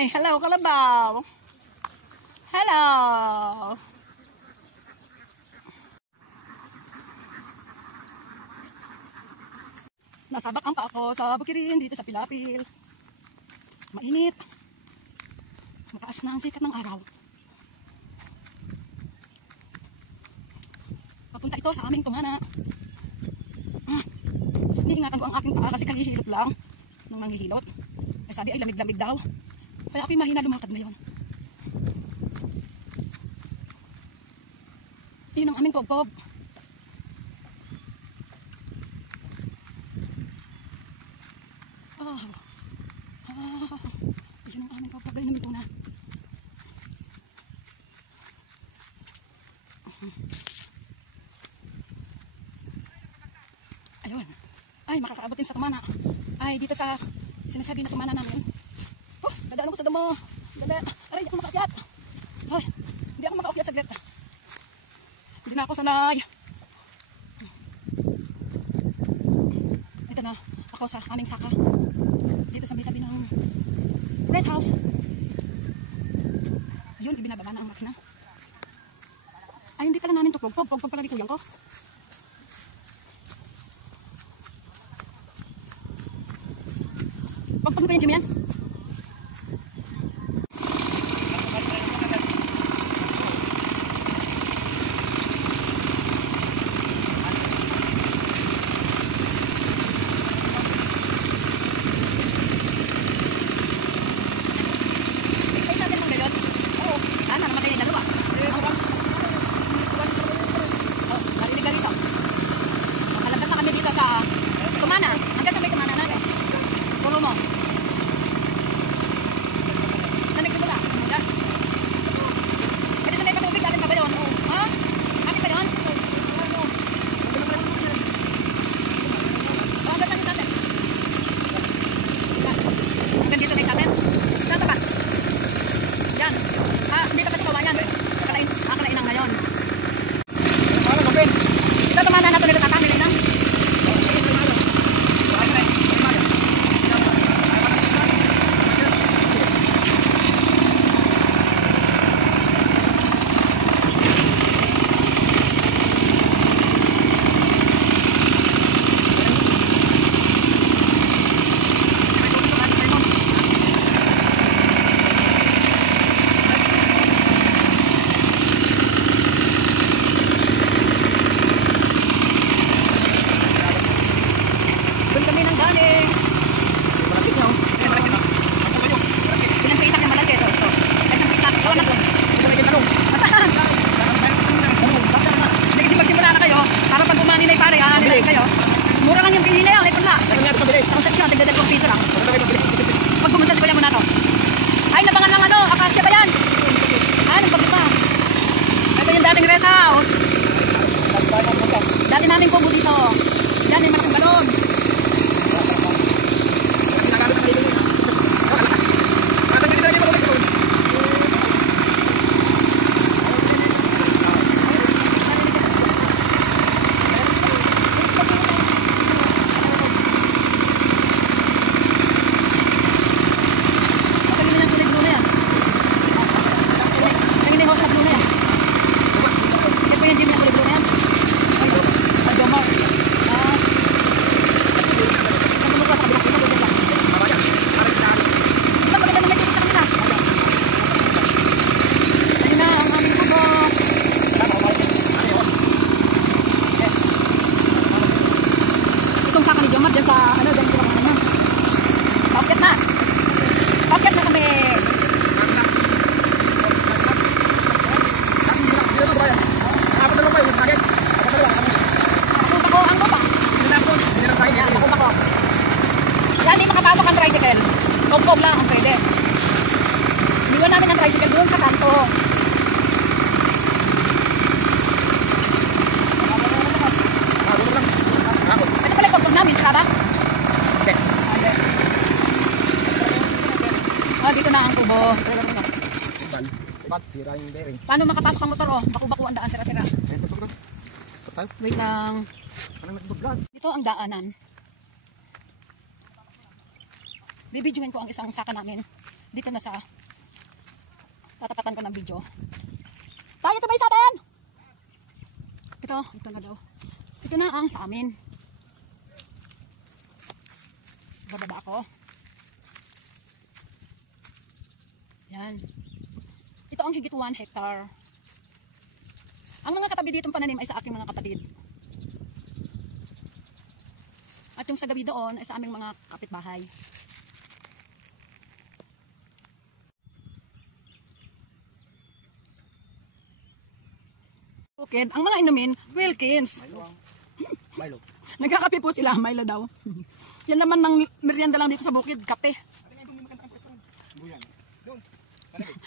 Hi! Hello, Kalabaw! Hello! Nasabak ang pa ako sa bukirin dito sa Pilapil. Mainit. Mataas na ang sikat ng araw. Papunta ito sa aming tungana. Hiniingatan ko ang aking paa kasi kahihilot lang nung manghihilot. Ay sabi ay lamig-lamig daw. Kaya ako'y mahina lumakad ngayon. Yun ang aming pogpog. Yun ang aming pogpog. Galing namin ito na. Ayun. Ay, makakaabot din sa tumana. Ay, dito sa sinasabi na tumana namin. Oh, dadaan ko sa damo. Dali. Aray, hindi ako makaakyat. Ay, hindi ako makaakyat saglit. Hindi na ako sanay. Ito na, ako sa aming saka. Dito sa may tabi ng rest house. Yun, ibinababa na ang makina. Ay, hindi pala namin ito. Pog pala ni kuyang ko. Pagpag ko yung Jimmy yan. Mura lang yung pili na yan, ito na. Sa konsepsyon, tigdadalawang piso lang. Pag pumunta sa kuya mo na to. Ay, nabangan ng ano, akasya ba yan? Ay, nagpagpa. Ito yung dating rest house. Dati namin kubo dito. Yan, may malaking balon. Pog-pog lang ang pwede. Iniwan namin ang tricycle doon sa kanto. Ito pala yung pog-pog namin, saka? Okay. Dito na ang tubo. Paano makapasok ang motor? Baku-baku ang daan, sira-sira. Wait lang. Ito ang daanan. Bibidyoin ko ang isang saka namin. Dito na sa tatapatan ko ng video. Tayo ito ba sa atin? Ito na daw. Ito na ang sa amin. Bababa ako. Yan. Ito ang higit 1 hectare. Ang mga katabi ditong pananim ay sa aking mga kapatid. At yung sa gabi doon ay sa aming mga kapitbahay. Bukid, ang mga inumin, Wilkins. Milo. Nagkakape po sila, Milo daw. Yan naman ng merienda lang dito sa bukid, kape.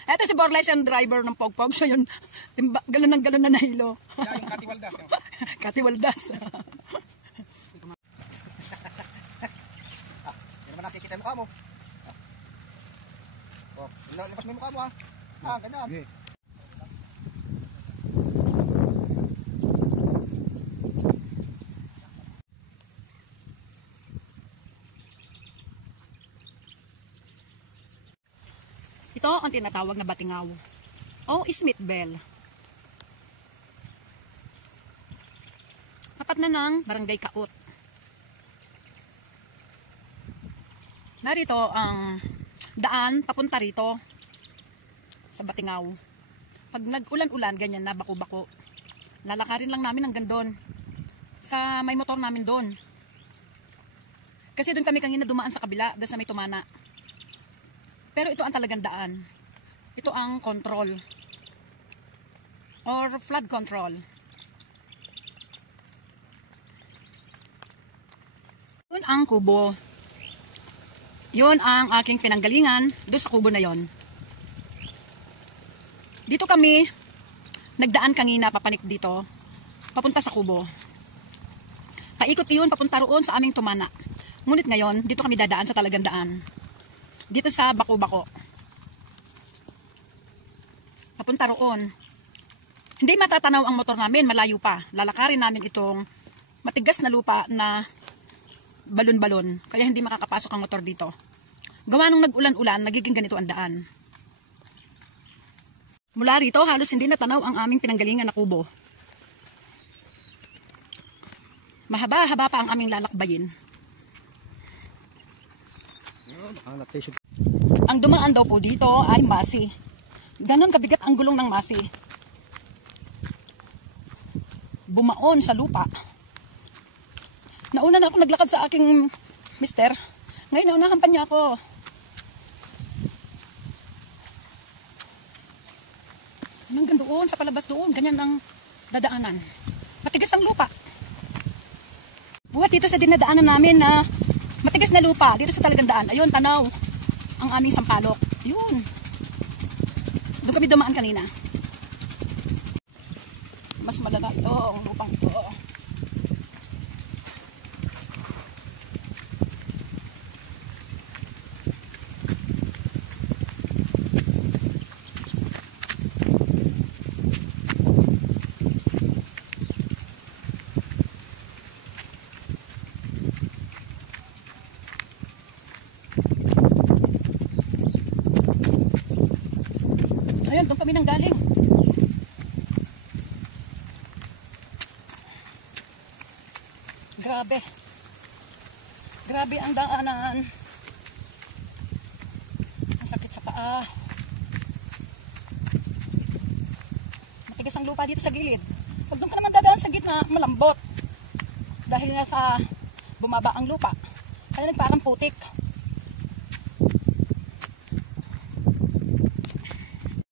Ito si Borlay, siyang driver ng Pogpog. Siya yun, galon na nahilo. Siya yung Katiwaldas. Katiwaldas. Yan naman nakikita yung mukha mo. Oh, labas mo yung mukha mo ha. Ganyan. Ito ang tinatawag na batingaw o Smith Bell. Tapat na ng Barangay Kaut. Narito ang daan papunta rito sa Batingaw. Pag nag-ulan-ulan, ganyan na, bako-bako. Lalakarin lang namin hanggang doon. Sa may motor namin doon. Kasi doon kami kanina dumaan sa kabila, doon sa may tumana. Pero ito ang talagang daan. Ito ang control. Or flood control. Yun ang kubo. Yun ang aking pinanggalingan doon sa kubo na yon. Dito kami nagdaan kanina papanik dito. Papunta sa kubo. Paikot yun papunta roon sa aming tumana. Ngunit ngayon, dito kami dadaan sa talagang daan. Dito sa bako-bako. Papunta roon. Hindi matatanaw ang motor namin, malayo pa. Lalakarin namin itong matigas na lupa na balon-balon. Kaya hindi makakapasok ang motor dito. Gawa nung nag-ulan-ulan, nagiging ganito ang daan. Mula rito, halos hindi natanaw ang aming pinanggalingan na kubo. Mahaba-haba pa ang aming lalakbayin. Ang dumaan daw po dito ay masi. Ganon kabigat ang gulong ng masi. Bumaon sa lupa. Nauna na ako naglakad sa aking mister. Ngayon naunahan pa niya ako. Hanggang doon, sa palabas doon. Ganyan ang dadaanan. Matigas ang lupa. Buhat dito sa dinadaanan namin na matigas na lupa. Dito sa talagang daan. Ayun, tanaw. Ang aming sampalok. Yun. Doon kami dumaan kanina. Mas malala ito ang lupang ito. Ayun, doon kami nang galing. Grabe. Grabe ang daanan. Ang sakit sa paa. Matigas ang lupa dito sa gilid. Pag doon ka naman dadaan sa gitna, malambot. Dahil nga sa bumaba ang lupa. Kaya nagparang putik.